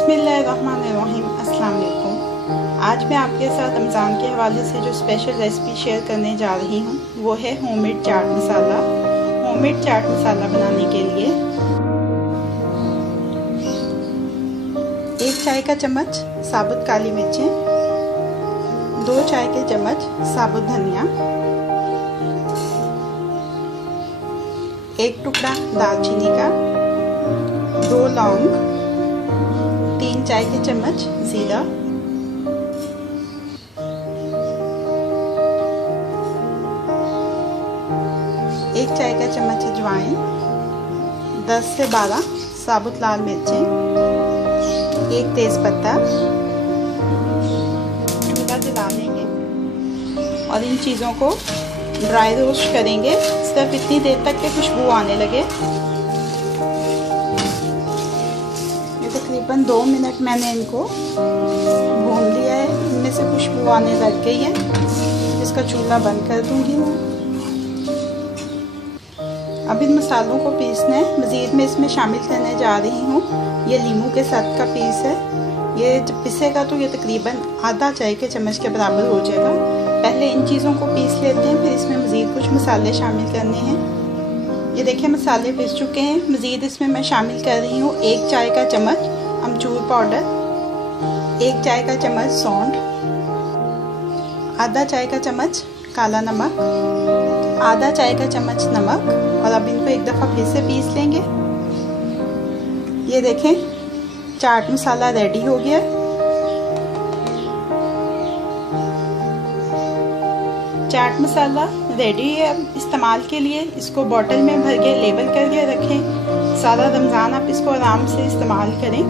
बिस्मिल्लाहिर्रहमानिर्रहीम। अस्सलाम वालेकुम। आज मैं आपके साथ रमज़ान के हवाले से जो स्पेशल रेसिपी शेयर करने जा रही हूँ वो है होममेड चाट मसाला। होममेड चाट मसाला बनाने के लिए 1 चाय का चम्मच साबुत काली मिर्चें, 2 चाय के चम्मच साबुत धनिया, 1 टुकड़ा दालचीनी का, 2 लौंग, 3 चाय के चम्मच जीरा, 1 चाय का चम्मच अजवाइन, 10 से 12 साबुत लाल मिर्चें, 1 तेज़पत्ता। चूल्हा जला लेंगे और इन चीज़ों को ड्राई रोस्ट करेंगे सिर्फ इतनी देर तक कि खुशबू आने लगे। तकरीबन 2 मिनट मैंने इनको भून लिया है। इनमें से खुशबू आने लग गई है। इसका चूल्हा बंद कर दूंगी मैं। अब इन मसालों को पीसना है। मज़ीद में इसमें शामिल करने जा रही हूँ ये लीमू के साथ का पीस है। ये जब पिसेगा तो ये तकरीबन आधा चाय के चम्मच के बराबर हो जाएगा। पहले इन चीज़ों को पीस लेते हैं, फिर इसमें मज़ीद कुछ मसाले शामिल करने हैं। ये देखिए मसाले पिस चुके हैं। मज़ीद इसमें मैं शामिल कर रही हूँ 1 चाय का चम्मच अमचूर पाउडर, 1 चाय का चम्मच सौंठ, आधा चाय का चम्मच काला नमक, आधा चाय का चम्मच नमक। और अब इनको एक दफ़ा फिर से पीस लेंगे। ये देखें चाट मसाला रेडी हो गया। चाट मसाला रेडी है अब इस्तेमाल के लिए। इसको बॉटल में भर के लेबल करके रखें। सारा रमज़ान आप इसको आराम से इस्तेमाल करें।